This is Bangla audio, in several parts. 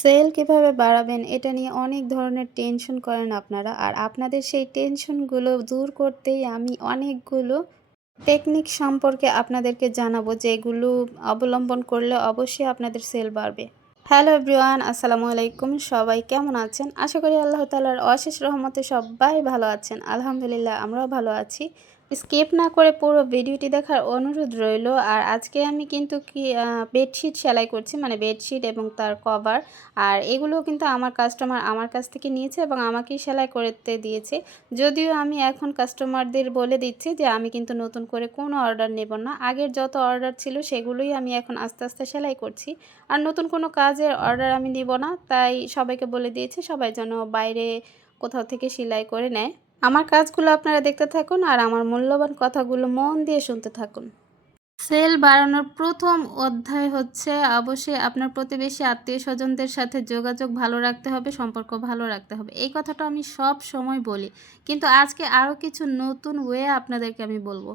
সেল কীভাবে বাড়াবেন, এটা নিয়ে অনেক ধরনের টেনশন করেন আপনারা। আর আপনাদের সেই টেনশনগুলো দূর করতেই আমি অনেকগুলো টেকনিক সম্পর্কে আপনাদেরকে জানাব, যেগুলো অবলম্বন করলে অবশ্যই আপনাদের সেল বাড়বে। হ্যালো এভরিওয়ান, আসসালামু আলাইকুম। সবাই কেমন আছেন? আশা করি আল্লাহ তালার অশেষ রহমতে সবাই ভালো আছেন। আলহামদুলিল্লাহ, আমরাও ভালো আছি। স্কিপ না করে পুরো ভিডিওটি দেখার অনুরোধ রইল। আর আজকে আমি কিন্তু কি বেডশিট সেলাই করছি মানে বেডশিট এবং তার কভার আর এগুলো কিন্তু আমার কাস্টমার আমার কাছ থেকে নিয়েছে এবং আমাকেই সেলাই করতে দিয়েছে। যদিও আমি এখন কাস্টমারদের বলে দিচ্ছি যে আমি কিন্তু নতুন করে কোনো অর্ডার নেব না। আগের যত অর্ডার ছিল সেগুলোই আমি এখন আস্তে আস্তে সেলাই করছি। আর নতুন কোনো কাজের অর্ডার আমি নিব না, তাই সবাইকে বলে দিয়েছি, সবাই যেন বাইরে কোথাও থেকে সেলাই করে নেয়। আমার কাজগুলো আপনারা দেখতে থাকুন আর আমার মূল্যবান কথাগুলো মন দিয়ে শুনতে থাকুন। সেল বাড়ানোর প্রথম অধ্যায় হচ্ছে, অবশ্যই আপনার প্রতিবেশী, আত্মীয় স্বজনদের সাথে যোগাযোগ ভালো রাখতে হবে, সম্পর্ক ভালো রাখতে হবে। এই কথাটা আমি সব সময় বলি। কিন্তু আজকে আরও কিছু নতুন ওয়ে আপনাদেরকে আমি বলব।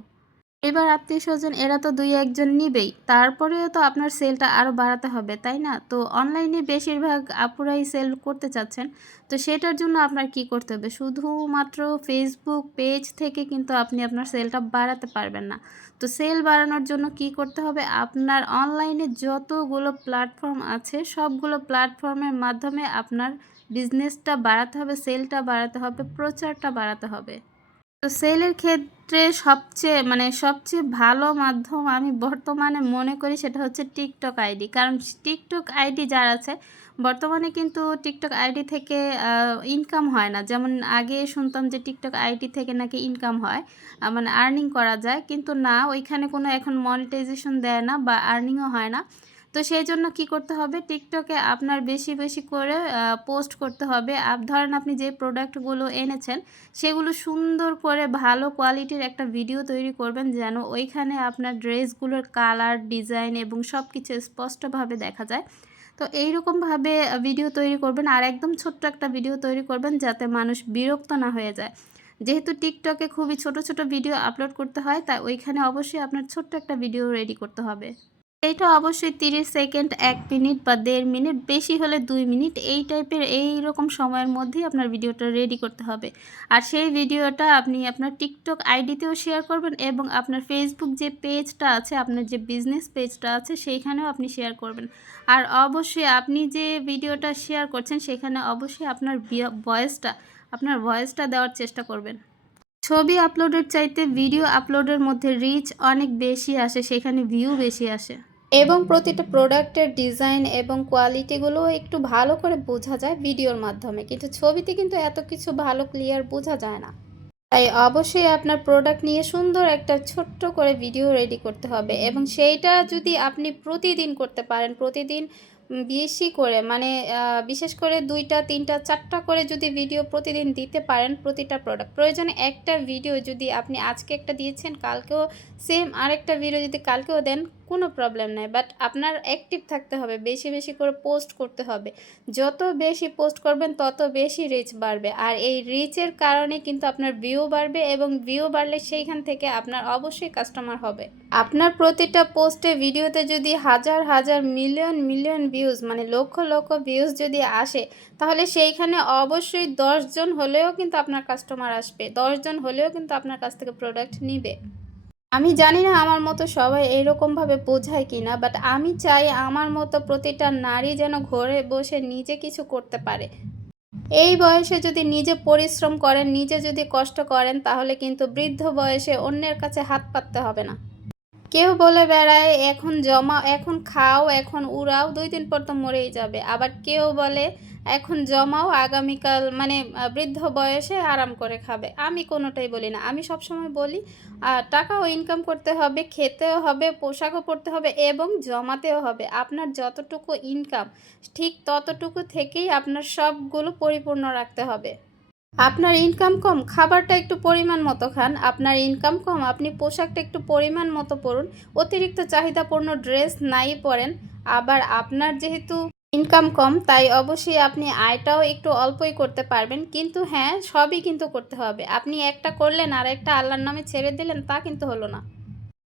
এবার আত্মীয় স্বজন এরা তো দুই একজন নিবেই। তারপরেও তো আপনার সেলটা আরও বাড়াতে হবে, তাই না? তো অনলাইনে বেশিরভাগ আপুরাই সেল করতে চাচ্ছেন। তো সেটার জন্য আপনার কি করতে হবে? শুধুমাত্র ফেসবুক পেজ থেকে কিন্তু আপনি আপনার সেলটা বাড়াতে পারবেন না। তো সেল বাড়ানোর জন্য কি করতে হবে? আপনার অনলাইনে যতগুলো প্ল্যাটফর্ম আছে, সবগুলো প্ল্যাটফর্মের মাধ্যমে আপনার বিজনেসটা বাড়াতে হবে, সেলটা বাড়াতে হবে, প্রচারটা বাড়াতে হবে। তো সেলের ক্ষেত্রে সবচেয়ে মানে সবচেয়ে ভালো মাধ্যম আমি বর্তমানে মনে করি সেটা হচ্ছে টিকটক আইডি। কারণ টিকটক আইডি যার আছে, বর্তমানে কিন্তু টিকটক আইডি থেকে ইনকাম হয় না। যেমন আগে শুনতাম যে টিকটক আইডি থেকে নাকি ইনকাম হয় মানে আর্নিং করা যায়। কিন্তু না, ওইখানে কোনো এখন মনিটাইজেশন দেয় না বা আর্নিংও হয় না। তো সেই জন্য কি করতে হবে? টিকটকে আপনার বেশি বেশি করে পোস্ট করতে হবে। আপ, ধরেন আপনি যে প্রোডাক্টগুলো এনেছেন, সেগুলো সুন্দর করে ভালো কোয়ালিটির একটা ভিডিও তৈরি করবেন যেন ওইখানে আপনার ড্রেসগুলোর কালার ডিজাইন এবং সব কিছু স্পষ্টভাবে দেখা যায়। তো এইরকমভাবে ভিডিও তৈরি করবেন আর একদম ছোট্ট একটা ভিডিও তৈরি করবেন যাতে মানুষ বিরক্ত না হয়ে যায়। যেহেতু টিকটকে খুবই ছোট ছোট ভিডিও আপলোড করতে হয়, তাই ওইখানে অবশ্যই আপনার ছোট্ট একটা ভিডিও রেডি করতে হবে। এটা অবশ্যই তিরিশ সেকেন্ড, এক মিনিট বা দেড় মিনিট, বেশি হলে দুই মিনিট। এই টাইপের এই রকম সময়ের মধ্যেই আপনার ভিডিওটা রেডি করতে হবে। আর সেই ভিডিওটা আপনি আপনার টিকটক আইডিতেও শেয়ার করবেন এবং আপনার ফেসবুক যে পেজটা আছে, আপনার যে বিজনেস পেজটা আছে, সেইখানেও আপনি শেয়ার করবেন। আর অবশ্যই আপনি যে ভিডিওটা শেয়ার করছেন, সেখানে অবশ্যই আপনার ভয়েসটা আপনার ভয়েসটা দেওয়ার চেষ্টা করবেন। ছবি আপলোডের চাইতে ভিডিও আপলোডের মধ্যে রিচ অনেক বেশি আসে, সেখানে ভিউ বেশি আসে। এবং প্রতিটা প্রোডাক্টের ডিজাইন এবং কোয়ালিটিগুলো একটু ভালো করে বোঝা যায় ভিডিওর মাধ্যমে। কিন্তু ছবিতে কিন্তু এত কিছু ভালো, ক্লিয়ার বোঝা যায় না। তাই অবশ্যই আপনার প্রোডাক্ট নিয়ে সুন্দর একটা ছোট্ট করে ভিডিও রেডি করতে হবে। এবং সেইটা যদি আপনি প্রতিদিন করতে পারেন, প্রতিদিন বেশি করে মানে বিশেষ করে দুইটা, তিনটা, চারটা করে যদি ভিডিও প্রতিদিন দিতে পারেন প্রতিটা প্রোডাক্ট প্রয়োজনে একটা ভিডিও যদি আপনি আজকে একটা দিয়েছেন, কালকেও সেম আরেকটা ভিডিও যদি কালকেও দেন, কোনো প্রবলেম নেই। বাট আপনার অ্যাক্টিভ থাকতে হবে, বেশি বেশি করে পোস্ট করতে হবে। যত বেশি পোস্ট করবেন, তত বেশি রিচ বাড়বে। আর এই রিচের কারণে কিন্তু আপনার ভিউ বাড়বে এবং ভিউ বাড়লে সেইখান থেকে আপনার অবশ্যই কাস্টমার হবে। আপনার প্রতিটা পোস্টে ভিডিওতে যদি হাজার হাজার মিলিয়ন মিলিয়ন ভিউজ মানে লক্ষ লক্ষ ভিউজ যদি আসে, তাহলে সেইখানে অবশ্যই দশজন হলেও কিন্তু আপনার কাস্টমার আসবে। দশজন হলেও কিন্তু আপনার কাছ থেকে প্রোডাক্ট নিবে। আমি জানি না আমার মতো সবাই এইরকমভাবে বোঝায় কি না বাট আমি চাই আমার মতো প্রতিটা নারী যেন ঘরে বসে নিজে কিছু করতে পারে। এই বয়সে যদি নিজে পরিশ্রম করেন, নিজে যদি কষ্ট করেন, তাহলে কিন্তু বৃদ্ধ বয়সে অন্যের কাছে হাত পাততে হবে না। কেউ বলে বেড়ায়, এখন জমা, এখন খাও, এখন উড়াও, দুই দিন পর তো মরেই যাবে। আবার কেউ বলে, এখন জমাও, আগামীকাল মানে বৃদ্ধ বয়সে আরাম করে খাবে। আমি কোনোটাই বলি না। আমি সবসময় বলি টাকাও ইনকাম করতে হবে, খেতেও হবে, পোশাকও পরতে হবে এবং জমাতেও হবে। আপনার যতটুকু ইনকাম ঠিক ততটুকু থেকেই আপনার সবগুলো পরিপূর্ণ রাখতে হবে। আপনার ইনকাম কম, খাবারটা একটু পরিমাণ মতো খান। আপনার ইনকাম কম, আপনি পোশাকটা একটু পরিমাণ মতো পরুন। অতিরিক্ত চাহিদাপূর্ণ ড্রেস নাই পরেন। আবার আপনার যেহেতু ইনকাম কম, তাই অবশ্যই আপনি আয়টাও একটু অল্পই করতে পারবেন। কিন্তু হ্যাঁ সবই কিন্তু করতে হবে। আপনি একটা করলেন আর একটা আল্লাহর নামে ছেড়ে দিলেন, তা কিন্তু হলো না।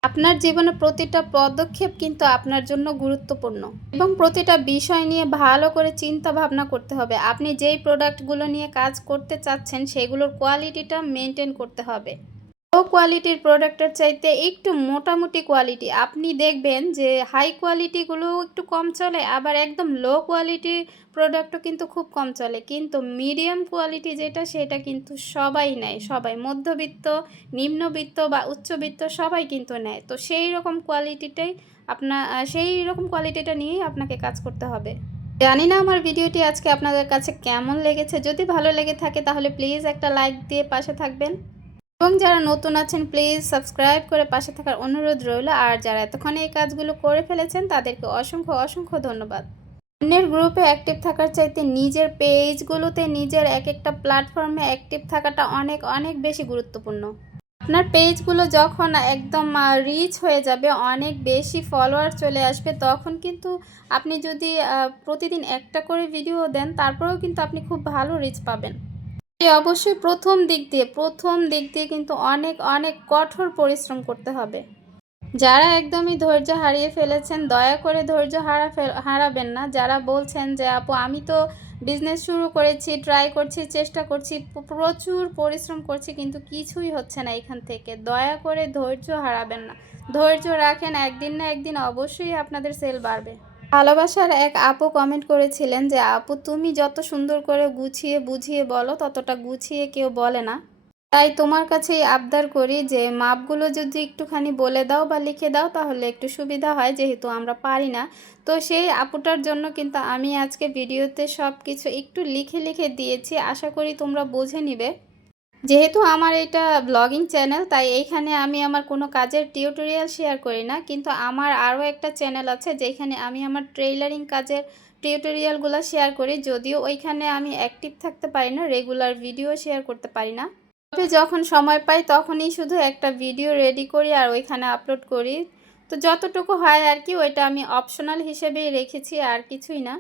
আপনার জীবনে প্রতিটা পদক্ষেপ কিন্তু আপনার জন্য গুরুত্বপূর্ণ এবং প্রতিটা বিষয় নিয়ে ভালো করে চিন্তা ভাবনা করতে হবে। আপনি যেই প্রোডাক্টগুলো নিয়ে কাজ করতে চাচ্ছেন, সেগুলোর কোয়ালিটিটা মেনটেন করতে হবে। লো কোয়ালিটির প্রোডাক্টের চাইতে একটু মোটামুটি কোয়ালিটি। আপনি দেখবেন যে হাই কোয়ালিটিগুলো একটু কম চলে, আবার একদম লো কোয়ালিটির প্রোডাক্টও কিন্তু খুব কম চলে। কিন্তু মিডিয়াম কোয়ালিটি যেটা, সেটা কিন্তু সবাই নেয়। সবাই মধ্যবিত্ত, নিম্নবিত্ত বা উচ্চবিত্ত সবাই কিন্তু নেয়। তো সেই রকম কোয়ালিটিটাই আপনার সেই রকম কোয়ালিটিটা নিয়েই আপনাকে কাজ করতে হবে। জানি না আমার ভিডিওটি আজকে আপনাদের কাছে কেমন লেগেছে। যদি ভালো লেগে থাকে তাহলে প্লিজ একটা লাইক দিয়ে পাশে থাকবেন। এবং যারা নতুন আছেন প্লিজ সাবস্ক্রাইব করে পাশে থাকার অনুরোধ রইল। আর যারা এতক্ষণে এই কাজগুলো করে ফেলেছেন, তাদেরকে অসংখ্য অসংখ্য ধন্যবাদ। অন্যের গ্রুপে অ্যাক্টিভ থাকার চাইতে নিজের পেজগুলোতে নিজের এক একটা প্ল্যাটফর্মে অ্যাক্টিভ থাকাটা অনেক অনেক বেশি গুরুত্বপূর্ণ। আপনার পেজগুলো যখন একদম রিচ হয়ে যাবে, অনেক বেশি ফলোয়ার চলে আসবে, তখন কিন্তু আপনি যদি প্রতিদিন একটা করে ভিডিও দেন, তারপরেও কিন্তু আপনি খুব ভালো রিচ পাবেন। অবশ্যই প্রথম দিক দিয়ে, প্রথম দিক দিয়ে কিন্তু অনেক অনেক কঠোর পরিশ্রম করতে হবে। যারা একদমই ধৈর্য হারিয়ে ফেলেছেন, দয়া করে ধৈর্য হারা হারাবেন না। যারা বলছেন যে, আপু, আমি তো বিজনেস শুরু করেছি ট্রাই করছি, চেষ্টা করছি প্রচুর পরিশ্রম করছি, কিন্তু কিছুই হচ্ছে না এখান থেকে। দয়া করে ধৈর্য হারাবেন না। ধৈর্য রাখেন, একদিন না একদিন অবশ্যই আপনাদের সেল বাড়বে। ভালোবাসার এক আপু কমেন্ট করেছিলেন যে, আপু, তুমি যত সুন্দর করে গুছিয়ে বুঝিয়ে বলো, ততটা গুছিয়ে কেউ বলে না। তাই তোমার কাছেই আবদার করি যে, মাপগুলো যদি একটুখানি বলে দাও বা লিখে দাও, তাহলে একটু সুবিধা হয়, যেহেতু আমরা পারি না। তো সেই আপুটার জন্য কিন্তু আমি আজকে ভিডিওতে সব কিছু একটু লিখে লিখে দিয়েছি। আশা করি তোমরা বুঝে নিবে। যেহেতু আমার এটা ব্লগিং চ্যানেল তাই এইখানে আমি আমার কোনো কাজের টিউটোরিয়াল শেয়ার করি না। কিন্তু আমার আরও একটা চ্যানেল আছে, যেখানে আমি আমার ট্রেইলারিং কাজের টিউটোরিয়ালগুলো শেয়ার করি। যদিও ওইখানে আমি অ্যাক্টিভ থাকতে পারি না রেগুলার ভিডিও শেয়ার করতে পারি না। তবে যখন সময় পাই, তখনই শুধু একটা ভিডিও রেডি করি আর ওইখানে আপলোড করি। তো যতটুকু হয় আর কি, ওইটা আমি অপশনাল হিসেবেই রেখেছি, আর কিছুই না।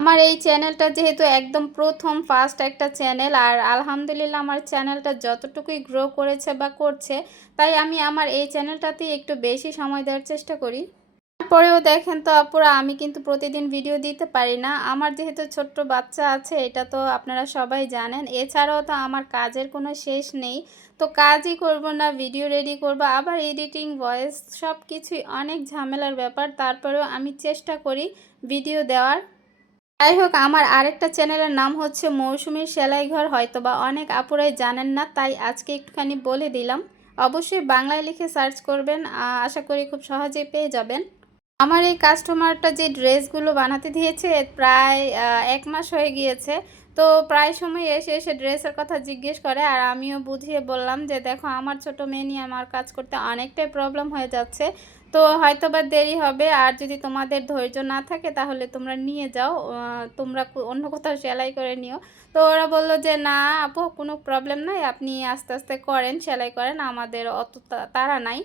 আমার এই চ্যানেলটা যেহেতু একদম প্রথম ফার্স্ট একটা চ্যানেল, আর আলহামদুলিল্লাহ আমার চ্যানেলটা যতটুকুই গ্রো করেছে বা করছে, তাই আমি আমার এই চ্যানেলটাতেই একটু বেশি সময় দেওয়ার চেষ্টা করি। তারপরেও দেখেন তো আপুরা, আমি কিন্তু প্রতিদিন ভিডিও দিতে পারি না। আমার যেহেতু ছোট্ট বাচ্চা আছে, এটা তো আপনারা সবাই জানেন। এছাড়াও তো আমার কাজের কোনো শেষ নেই। তো কাজই করব না ভিডিও রেডি করব, আবার এডিটিং ভয়েস সব কিছুই অনেক ঝামেলার ব্যাপার। তারপরেও আমি চেষ্টা করি ভিডিও দেওয়ার। যাই হোক, আমার আরেকটা চ্যানেলের নাম হচ্ছে মৌসুমীর সেলাই ঘর। হয়তো বা অনেক আপুরাই জানেন না, তাই আজকে একটুখানি বলে দিলাম। অবশ্যই বাংলায় লিখে সার্চ করবেন আশা করি খুব সহজেই পেয়ে যাবেন। আমার এই কাস্টমারটা যে ড্রেসগুলো বানাতে দিয়েছে, প্রায় এক মাস হয়ে গিয়েছে। তো প্রায় সময় এসে এসে ড্রেসের কথা জিজ্ঞেস করে, আর আমিও বুঝিয়ে বললাম যে, দেখো, আমার ছোট মেয়ে নিয়ে আমার কাজ করতে অনেকটাই প্রবলেম হয়ে যাচ্ছে। তো হয়তো বা দেরি হবে। আর যদি তোমাদের ধৈর্য না থাকে, তাহলে তোমরা নিয়ে যাও। তোমরা অন্য কোথাও সেলাই করে নিও। তো ওরা বলল যে, না আপু, কোনো প্রবলেম নাই। আপনি আস্তে আস্তে করেন, সেলাই করেন। আমাদের অত তারা নাই।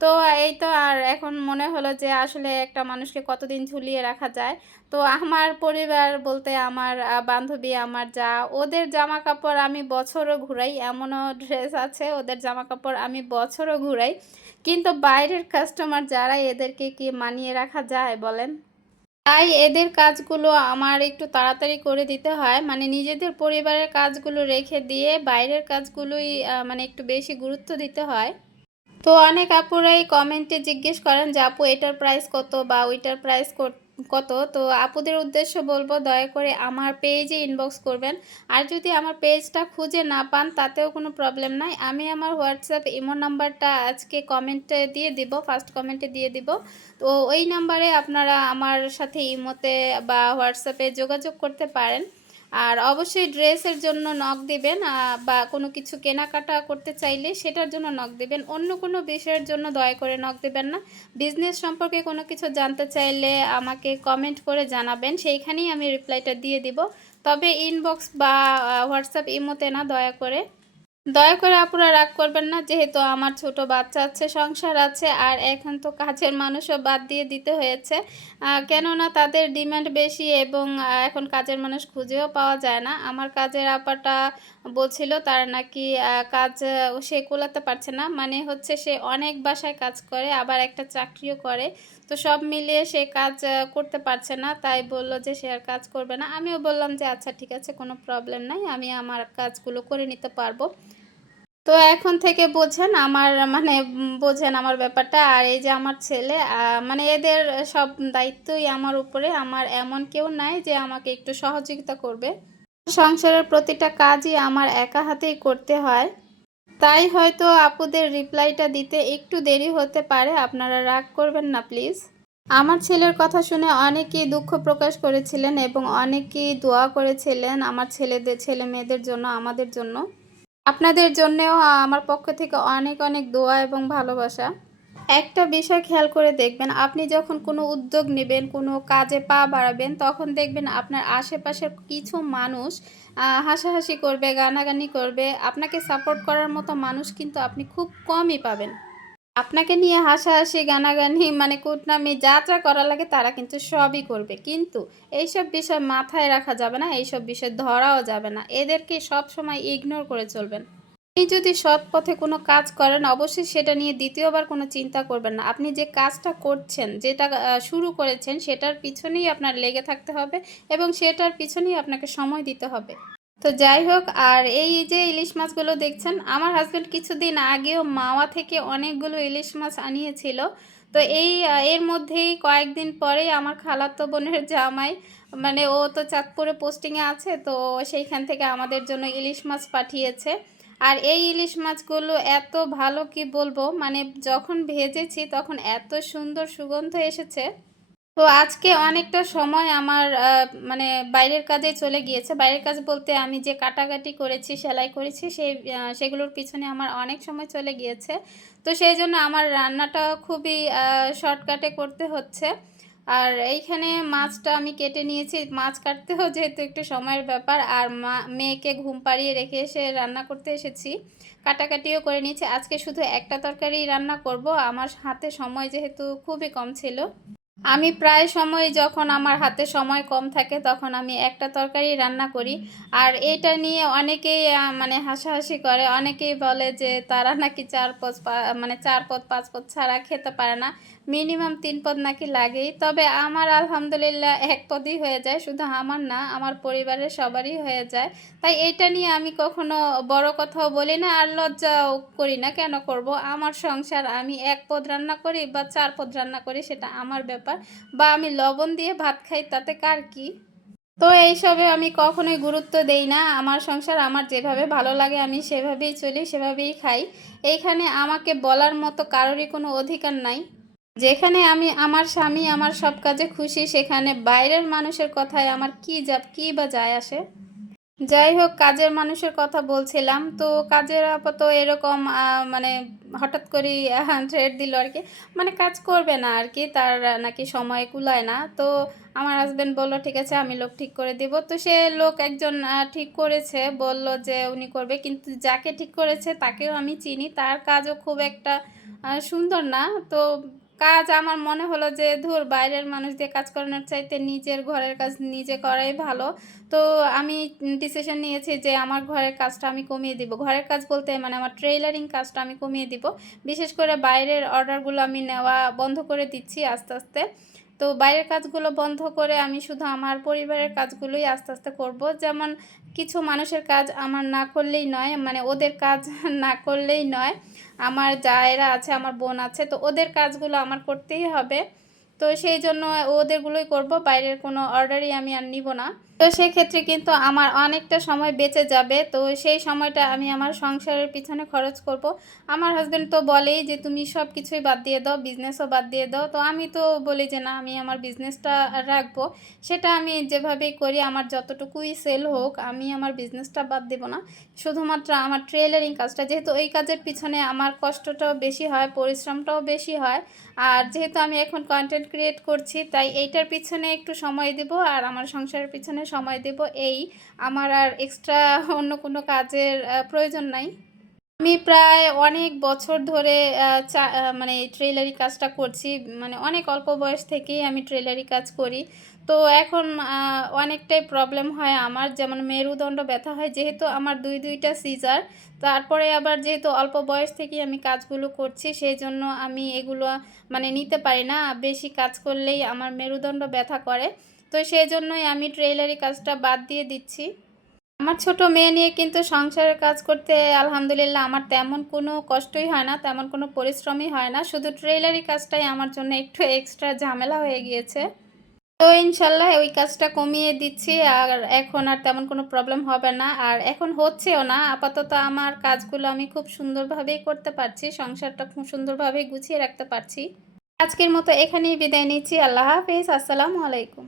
তো এই তো, আর এখন মনে হলো যে, আসলে একটা মানুষকে কতদিন ঝুলিয়ে রাখা যায়। তো আমার পরিবার বলতে আমার বান্ধবী, আমার যা, ওদের জামা কাপড় আমি বছরও ঘুরাই। এমনও ড্রেস আছে, ওদের জামা কাপড় আমি বছরও ঘুরাই। কিন্তু বাইরের কাস্টমার যারা এদেরকে কি মানিয়ে রাখা যায় বলেন? তাই এদের কাজগুলো আমার একটু তাড়াতাড়ি করে দিতে হয়। মানে নিজেদের পরিবারের কাজগুলো রেখে দিয়ে বাইরের কাজগুলোই মানে একটু বেশি গুরুত্ব দিতে হয়। তো অনেক আপুরাই কমেন্টে জিজ্ঞেস করেন যে, আপু, এটার প্রাইস কত বা ওইটার প্রাইস কত? তো আপুদের উদ্দেশ্য বলব, দয়া করে আমার পেজে ইনবক্স করবেন। আর যদি আমার পেজটা খুঁজে না পান, তাতেও কোনো প্রবলেম নাই। আমি আমার হোয়াটসঅ্যাপ ইমো নাম্বারটা আজকে কমেন্টে দিয়ে দিব ফার্স্ট কমেন্টে দিয়ে দিব। তো ওই নাম্বারে আপনারা আমার সাথে ইমোতে বা হোয়াটসঅ্যাপে যোগাযোগ করতে পারেন। আর অবশ্যই ড্রেসের জন্য নখ দেবেন বা কোনো কিছু কেনাকাটা করতে চাইলে সেটার জন্য নখ দেবেন। অন্য কোনো বিষয়ের জন্য দয়া করে নখ দেবেন না। বিজনেস সম্পর্কে কোনো কিছু জানতে চাইলে আমাকে কমেন্ট করে জানাবেন, সেইখানেই আমি রিপ্লাইটা দিয়ে দিব। তবে ইনবক্স বা হোয়াটসঅ্যাপ ইমোতে না, দয়া করে। দয়া করে আপুরা রাগ করবেন না, যেহেতু আমার ছোট বাচ্চা আছে, সংসার আছে, আর এখন তো কাজের মানুষও বাদ দিয়ে দিতে হয়েছে। কেননা তাদের ডিমান্ড বেশি এবং এখন কাজের মানুষ খুঁজেও পাওয়া যায় না। আমার কাজের আপাটা বলছিল, তার নাকি কাজ সে কোলাতে পারছে না। মানে হচ্ছে সে অনেক বাসায় কাজ করে, আবার একটা চাকরিও করে। তো সব মিলিয়ে সে কাজ করতে পারছে না, তাই বলল যে সে আর কাজ করবে না। আমিও বললাম যে আচ্ছা ঠিক আছে, কোনো প্রবলেম নাই, আমি আমার কাজগুলো করে নিতে পারব। তো এখন থেকে বোঝেন আমার মানে বোঝেন আমার ব্যাপারটা। আর এই যে আমার ছেলে মানে এদের সব দায়িত্বই আমার উপরে। আমার এমন কেউ নাই যে আমাকে একটু সহযোগিতা করবে। সংসারের প্রতিটা কাজই আমার একা হাতেই করতে হয়। তাই হয়তো আপুদের রিপ্লাইটা দিতে একটু দেরি হতে পারে। আপনারা রাগ করবেন না, প্লিজ। আমার ছেলের কথা শুনে অনেকেই দুঃখ প্রকাশ করেছিলেন এবং অনেকেই দোয়া করেছিলেন আমার ছেলেদের, ছেলে মেয়েদের জন্য, আমাদের জন্য। আপনাদের জন্যেও আমার পক্ষ থেকে অনেক অনেক দোয়া এবং ভালোবাসা। একটা বিষয় খেয়াল করে দেখবেন, আপনি যখন কোনো উদ্যোগ নেবেন, কোনো কাজে পা বাড়াবেন, তখন দেখবেন আপনার আশেপাশের কিছু মানুষ হাসাহাসি করবে, গানাগানি করবে। আপনাকে সাপোর্ট করার মতো মানুষ কিন্তু আপনি খুব কমই পাবেন। আপনাকে নিয়ে হাসাহাসি, গানাগানি মানে কুটনামি যা যা করা লাগে তারা কিন্তু সবই করবে। কিন্তু এইসব বিষয় মাথায় রাখা যাবে না, এইসব বিষয় ধরাও যাবে না। এদেরকে সব সময় ইগনোর করে চলবেন। আপনি যদি সৎ পথে কোনো কাজ করেন, অবশ্যই সেটা নিয়ে দ্বিতীয়বার কোনো চিন্তা করবেন না। আপনি যে কাজটা করছেন, যেটা শুরু করেছেন, সেটার পিছনেই আপনার লেগে থাকতে হবে এবং সেটার পিছনেই আপনাকে সময় দিতে হবে। তো যাই হোক, আর এই যে ইলিশ মাছগুলো দেখছেন, আমার হাজব্যান্ড কিছুদিন আগেও মাওয়া থেকে অনেকগুলো ইলিশ মাছ আনিয়েছিল। তো এই এর মধ্যেই কয়েকদিন পরেই আমার খালাতো বোনের জামাই মানে ও তো চাঁদপুরে পোস্টিংয়ে আছে, তো সেইখান থেকে আমাদের জন্য ইলিশ মাছ পাঠিয়েছে। আর এই ইলিশ মাছগুলো এত ভালো কি বলব মানে যখন ভেজেছি তখন এত সুন্দর সুগন্ধ এসেছে। তো আজকে অনেকটা সময় আমার মানে বাইরের কাজে চলে গিয়েছে। বাইরের কাজ বলতে আমি যে কাটাকাটি করেছি, সেলাই করেছি, সেই সেগুলোর পিছনে আমার অনেক সময় চলে গিয়েছে। তো সেই জন্য আমার রান্নাটা খুবই শর্টকাটে করতে হচ্ছে। আর এইখানে মাছটা আমি কেটে নিয়েছি। মাছ কাটতেও যেহেতু একটু সময়ের ব্যাপার, আর মা, মেয়েকে ঘুম পাড়িয়ে রেখে এসে রান্না করতে এসেছি। কাটাকাটিও করে নিয়েছি। আজকে শুধু একটা তরকারি রান্না করব। আমার হাতে সময় যেহেতু খুবই কম ছিল। আমি প্রায় সময় যখন আমার হাতে সময় কম থাকে তখন আমি একটা তরকারি রান্না করি। আর এটা নিয়ে অনেকেই মানে হাসাহাসি করে। অনেকেই বলে যে তারা নাকি চার পদ মানে চার পদ, পাঁচ পদ ছাড়া খেতে পারে না। মিনিমাম তিন পদ নাকি লাগেই। তবে আমার আলহামদুলিল্লাহ এক পদই হয়ে যায়। শুধু আমার না, আমার পরিবারের সবারই হয়ে যায়। তাই এটা নিয়ে আমি কখনো বড় কথাও বলি না আর লজ্জাও করি না। কেন করব? আমার সংসার আমি এক পদ রান্না করি বা চার পদ রান্না করি, সেটা আমার ব্যাপার। বা আমি লবণ দিয়ে ভাত খাই, তাতে কার কি? তো এইসবে আমি কখনোই গুরুত্ব দেই না। আমার সংসার আমার যেভাবে ভালো লাগে, আমি সেভাবেই চলি, সেভাবেই খাই। এইখানে আমাকে বলার মতো কারোরই কোনো অধিকার নাই। যেখানে আমি আমার স্বামী আমার সব কাজে খুশি, সেখানে বাইরের মানুষের কথায় আমার কি যা কি বা যায় আসে? যাই হোক, কাজের মানুষের কথা বলছিলাম। তো কাজের আপাতত এরকম মানে হঠাৎ করে থ্রেড দিল আর কি। মানে কাজ করবে না আর কি, তার নাকি সময় কুলায় না। তো আমার হাজবেন্ড বলল, ঠিক আছে, আমি লোক ঠিক করে দিব। তো সে লোক একজন ঠিক করেছে, বলল যে উনি করবে। কিন্তু যাকে ঠিক করেছে তাকেও আমি চিনি। তার কাজও খুব একটা সুন্দর না। তো কাজ আমার মনে হলো যে, ধুর, বাইরের মানুষ দিয়ে কাজ করানোর চাইতে নিজের ঘরের কাজ নিজে করাই ভালো। তো আমি ডিসিশন নিয়েছি যে, আমার ঘরের কাজটা আমি কমিয়ে দিব। ঘরের কাজ বলতে মানে আমার ট্রেইলারিং কাজটা আমি কমিয়ে দিব। বিশেষ করে বাইরের অর্ডারগুলো আমি নেওয়া বন্ধ করে দিচ্ছি আস্তে আস্তে। তো বাইরের কাজগুলো বন্ধ করে আমি শুধু আমার পরিবারের কাজগুলোই আস্তে আস্তে করব। যেমন কিছু মানুষের কাজ আমার না করলেই নয় মানে ওদের কাজ না করলেই নয়। আমার জায়েরা আছে, আমার বোন আছে, তো ওদের কাজগুলো আমার করতেই হবে। তো সেই জন্য ওদেরগুলোই করব। বাইরের কোনো অর্ডারই আমি আর নিব না। তো সেক্ষেত্রে কিন্তু আমার অনেকটা সময় বেঁচে যাবে। তো সেই সময়টা আমি আমার সংসারের পিছনে খরচ করব। আমার হাজব্যান্ড তো বলেই যে, তুমি সব কিছুই বাদ দিয়ে দাও বিজনেসও বাদ দিয়ে দাও। তো আমি তো বলি যে, না, আমি আমার বিজনেসটা রাখব। সেটা আমি যেভাবেই করি, আমার যতটুকুই সেল হোক, আমি আমার বিজনেসটা বাদ দেব না। শুধুমাত্র আমার ট্রেলারিং কাজটা, যেহেতু ওই কাজের পিছনে আমার কষ্টটাও বেশি হয়, পরিশ্রমটাও বেশি হয়, আর যেহেতু আমি এখন কন্টেন্ট ক্রিয়েট করছি, তাই এইটার পিছনে একটু সময় দেব, আর আমার সংসারের পিছনে সময় দেব, এই আমার আর এক্সট্রা অন্য কোনো কাজের প্রয়োজন নাই আমি প্রায় অনেক বছর ধরে মানে ট্রেলারি কাজটা করছি। মানে অনেক অল্প বয়স থেকেই আমি ট্রেলারি কাজ করি। তো এখন অনেকটাই প্রবলেম হয় আমার। যেমন মেরুদণ্ড ব্যথা হয়, যেহেতু আমার দুই, দুইটা সিজার। তারপরে আবার যেহেতু অল্প বয়স থেকেই আমি কাজগুলো করছি সেই জন্য আমি এগুলো মানে নিতে পারি না। বেশি কাজ করলেই আমার মেরুদণ্ড ব্যথা করে। তো সেই জন্যই আমি ট্রেলারি কাজটা বাদ দিয়ে দিচ্ছি। আমার ছোট মেয়ে নিয়ে কিন্তু সংসারের কাজ করতে আলহামদুলিল্লাহ আমার তেমন কোনো কষ্টই হয় না, তেমন কোনো পরিশ্রমই হয় না। শুধু ট্রেলারি কাজটাই আমার জন্য একটু এক্সট্রা ঝামেলা হয়ে গিয়েছে। তো ইনশাল্লাহ ওই কাজটা কমিয়ে দিচ্ছি। আর এখন আর তেমন কোনো প্রবলেম হবে না। আর এখন হচ্ছেও না। আপাতত আমার কাজগুলো আমি খুব সুন্দরভাবেই করতে পারছি। সংসারটা খুব সুন্দরভাবেই গুছিয়ে রাখতে পারছি। আজকের মতো এখানেই বিদায় নিচ্ছি। আল্লাহ হাফিজ আসসালামু আলাইকুম।